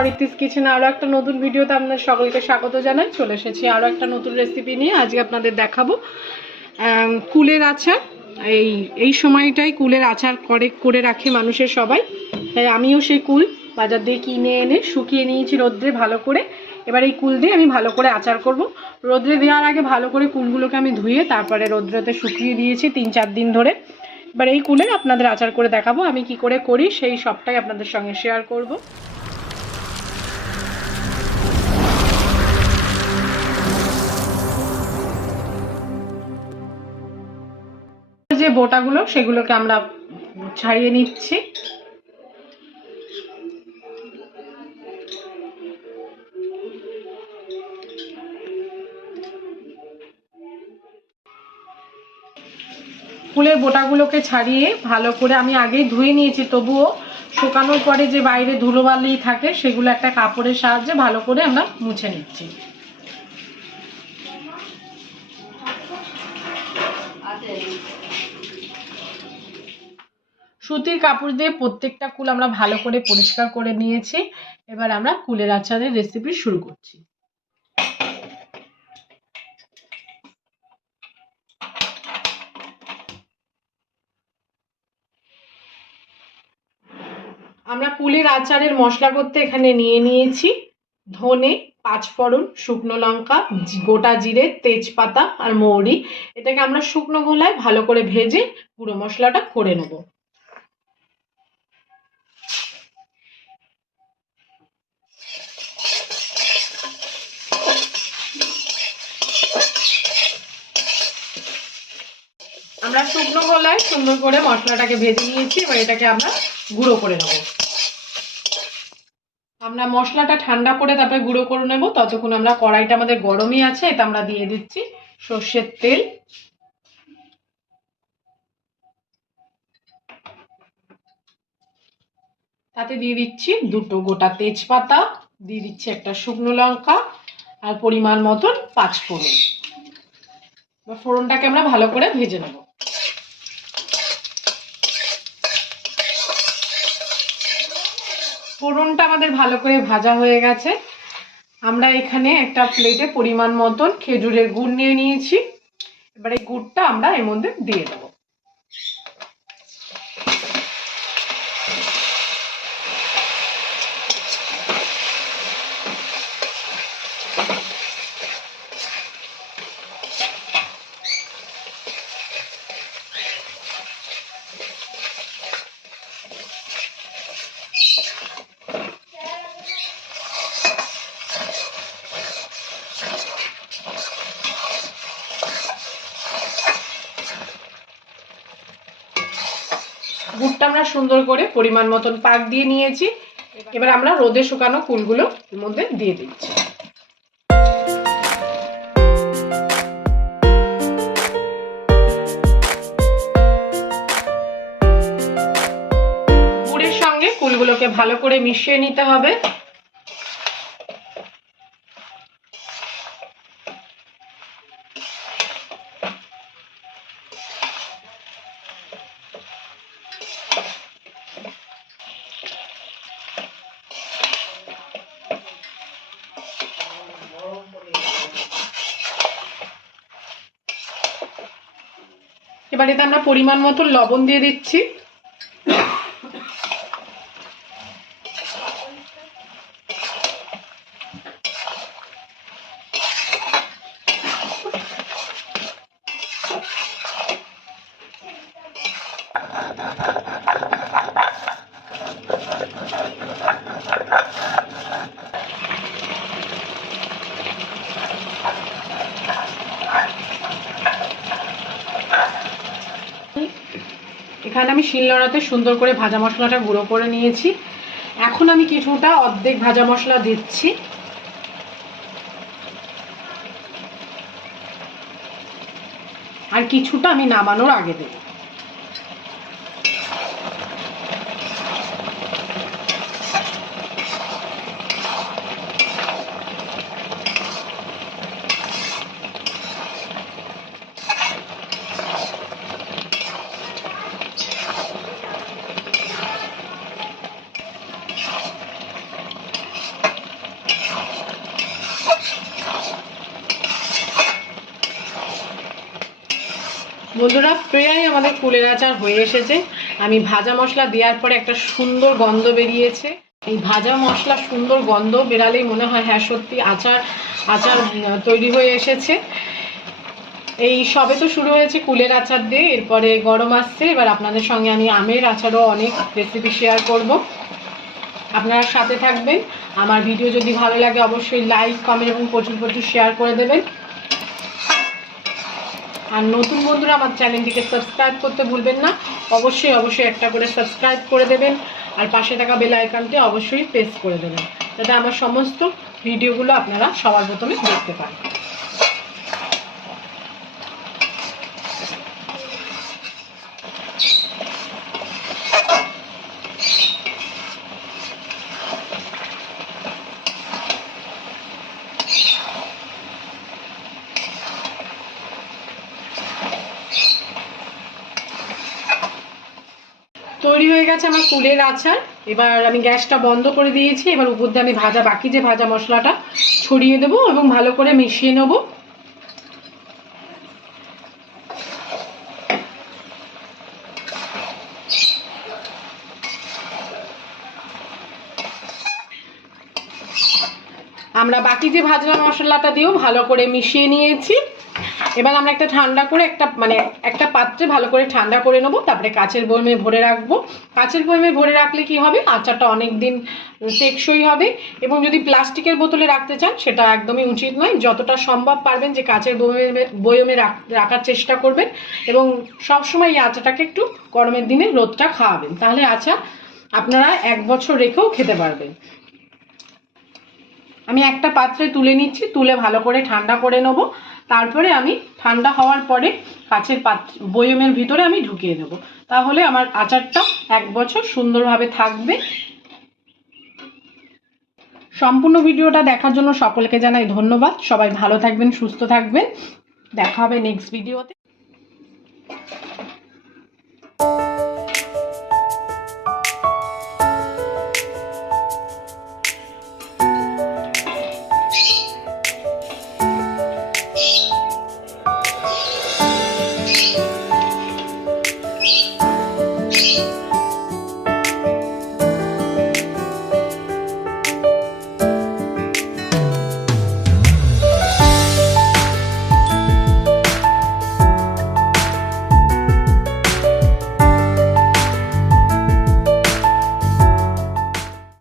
অরিতিস কিচেনে আরও একটা নতুন ভিডিওতে আপনাদের সকলকে স্বাগত জানাই। চলে এসেছি আরও একটা নতুন রেসিপি নিয়ে। আজকে আপনাদের দেখাবো কুলের আচার। এই সময়টাই কুলের আচার করে রাখে মানুষের সবাই, তাই আমিও সেই কুল বাজার দিয়ে কিনে এনে শুকিয়ে নিয়েছি রোদ্রে ভালো করে। এবার এই কুল দিয়ে আমি ভালো করে আচার করব। রোদ্রে দেওয়ার আগে ভালো করে কুলগুলোকে আমি ধুয়ে তারপরে রোদ্রেতে শুকিয়ে দিয়েছি 3-4 দিন ধরে। এবার এই কুলের আপনাদের আচার করে দেখাবো, আমি কি করে করি সেই সবটাই আপনাদের সঙ্গে শেয়ার করব। যে বোটাগুলো সেগুলোকে আমরা ছাড়িয়ে নিচ্ছি। ফুলের বোটাগুলোকে ছাড়িয়ে ভালো করে আমি আগেই ধুয়ে নিয়েছি, তবুও শুকানোর পরে যে বাইরে ধুলোবালি থাকে সেগুলো একটা কাপড়ের সাহায্যে ভালো করে আমরা মুছে নিচ্ছি। সুতির কাপড় দিয়ে প্রত্যেকটা কুল আমরা ভালো করে পরিষ্কার করে নিয়েছি। এবার আমরা কুলের আচারের রেসিপি শুরু করছি। আমরা কুলের আচারের মশলা করতে এখানে নিয়ে নিয়েছি ধনে, 5 ফোড়ন, শুকনো লঙ্কা, গোটা জিরে, তেজপাতা আর মৌরি। এটাকে আমরা শুকনো খোলায় ভালো করে ভেজে পুরো মশলাটা করে নেব। আমরা শুকনো খোলায় সুন্দর করে মশলাটাকে ভেজে নিয়েছি। এবার এটাকে আমরা গুঁড়ো করে নেব। আমরা মশলাটা ঠান্ডা করে তারপরে গুঁড়ো করে নেব। ততক্ষণ আমরা কড়াইটা আমাদের গরমই আছে, এটা আমরা দিয়ে দিচ্ছি সর্ষের তেল। তাতে দিয়ে দিচ্ছি 2টো গোটা তেজপাতা, দিয়ে দিচ্ছি একটা শুকনো লঙ্কা আর পরিমাণ মতন 5 ফোড়ন। ফোড়নটাকে আমরা ভালো করে ভেজে নেব। ফোড়নটা আমাদের ভালো করে ভাজা হয়ে গেছে। আমরা এখানে একটা প্লেটে পরিমাণ মতন খেজুরের গুড় নিয়ে নিয়েছি। এবার এই গুড়টা আমরা এর মধ্যে দিয়ে দেবো। গুড়টা আমরা সুন্দর করে পরিমাণ মতন পাক দিয়ে নিয়েছি। এবার আমরা রোদে শুকানো কুলগুলো এর মধ্যে দিয়ে দিচ্ছি। গুড়ের সঙ্গে কুলগুলোকে ভালো করে মিশিয়ে নিতে হবে। এবার এতে আমরা পরিমাণ মতো লবণ দিয়ে দিচ্ছি। এখানে আমি শিলনোড়াতে সুন্দর করে ভাজা মশলাটা গুঁড়ো করে নিয়েছি। এখন আমি কিছুটা অর্ধেক ভাজা মশলা দিচ্ছি। আর কিছুটা আমি নামানোর আগে দেব। বন্ধুরা প্রায় আমাদের কুলের আচার হয়ে এসেছে। আমি ভাজা মশলা দেওয়ার পরে একটা সুন্দর গন্ধ বেরিয়েছে। এই ভাজা মশলা সুন্দর গন্ধ বেরালেই মনে হয় হ্যাঁ সত্যি আচার আচার তৈরি হয়ে এসেছে। এই সবে তো শুরু হয়েছে কুলের আচার দিয়ে, এরপরে গরম আসছে। এবার আপনাদের সঙ্গে আমি আমের আচারও অনেক রেসিপি শেয়ার করব, আপনারা সাথে থাকবেন। আমার ভিডিও যদি ভালো লাগে অবশ্যই লাইক কমেন্ট এবং প্রচুর প্রচুর শেয়ার করে দেবেন। আর নতুন বন্ধুরা আমার চ্যানেলটিকে সাবস্ক্রাইব করতে ভুলবেন না, অবশ্যই অবশ্যই একটা করে সাবস্ক্রাইব করে দেবেন। আর পাশে থাকা বেল আইকনটি অবশ্যই প্রেস করে দেবেন, যাতে আমার সমস্ত ভিডিওগুলো আপনারা সবার প্রথমে দেখতে পান। তৈরি হয়ে গেছে আমার কুলের আচার। এবার আমি গ্যাসটা বন্ধ করে দিয়েছি। এবার উপর দিয়ে আমি বাকি যে ভাজা মশলাটা ছড়িয়ে দেবো এবং ভালো করে মিশিয়ে নেব। আমরা বাকি যে ভাজা মশলাটা দিয়েও ভালো করে মিশিয়ে নিয়েছি। এবার আমরা একটা ঠান্ডা করে একটা পাত্রে ভালো করে ঠান্ডা করে নেবো, তারপরে কাচের বয়মে ভরে রাখবো। কাচের বয়মে ভরে রাখলে কি হবে, আচারটা অনেক দিন টেকসই হবে। এবং যদি প্লাস্টিকের বোতলে রাখতে চান সেটা একদমই উচিত নয়। যতটা সম্ভব পারবেন যে কাচের বয়মে রাখার চেষ্টা করবেন। এবং সবসময় এই আচারটাকে একটু গরমের দিনে রোদটা খাওয়াবেন, তাহলে আচার আপনারা 1 বছর রেখেও খেতে পারবেন। আমি একটা পাত্রে তুলে নিচ্ছি, তুলে ভালো করে ঠান্ডা করে নেব। তারপরে আমি ঠান্ডা হওয়ার পরে কাচের বয়মের ভিতরে আমি ঢুকিয়ে দেবো, তাহলে আমার আচারটা 1 বছর সুন্দরভাবে থাকবে। সম্পূর্ণ ভিডিওটা দেখার জন্য সকলকে জানাই ধন্যবাদ। সবাই ভালো থাকবেন, সুস্থ থাকবেন। দেখা হবে নেক্সট ভিডিওতে।